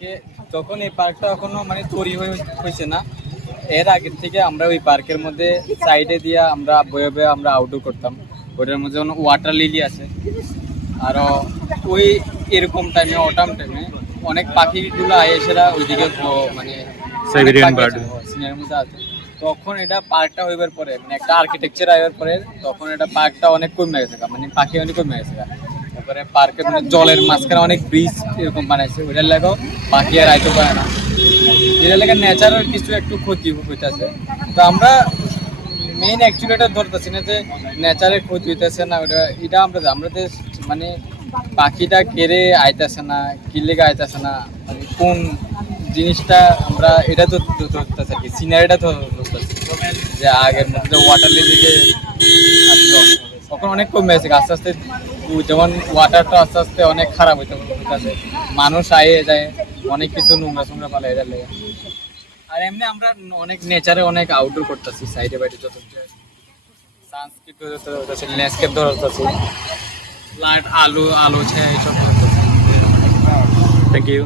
পার্কে যখন এই পার্কটা এখনো মানে তৈরি হয়েছে না, এর আগের থেকে আমরা ওই পার্কের মধ্যে সাইডে দিয়ে আমরা বয়ে বয়ে আমরা আউটডোর করতাম। ওটার মধ্যে যেমন ওয়াটার লিলি আছে, আরও ওই এরকম টাইমে অটাম টাইমে অনেক পাখিগুলো এসেরা ওইদিকে মানে সাইবেরিয়ান বার্ড সিনের মধ্যে আছে। তখন এটা পার্কটা হইবার পরে মানে একটা আর্কিটেকচার আইবার পরে তখন এটা পার্কটা অনেক কমে গেছে, মানে পাখি অনেক কমে গেছে। তারপরে পার্কের মানে জলের মাঝখানে অনেক ব্রিজ এরকম বানাইছে, ওইটার লাগেও পাখি আর আইতে পারে না। এটার লাগে ন্যাচারাল কিছু একটু ক্ষতি হইতেছে। তো আমরা মেইন অ্যাকচুয়ালি এটা ধরতেছি না যে নেচারের ক্ষতি হইতেছে না, ওটা এটা আমাদের মানে পাখিটা কেড়ে আইতেছে না, কিলেগে আইতেছে না, মানে কোন জিনিসটা আমরা এটা তো ধরতেছি আর কি, সিনারিটা তো ধরতেছি যে আগের মধ্যে ওয়াটার লিলিকে তখন অনেক কমে গেছে আস্তে আস্তে। যেমন ওয়াটারটা আস্তে আস্তে অনেক খারাপ হইতেছে, মানুষ আয়ে যায় অনেক কিছু নোংরা পালে এটা লেগে। আর এমনি আমরা অনেক নেচারে অনেক আউটডোর করতেছি, সাইডে বাইরে যত সানস্ক্রিট ধরতেছি, ল্যান্ডস্কেপ ধরতেছি, লাইট আলো আছে এইসব। Thank you.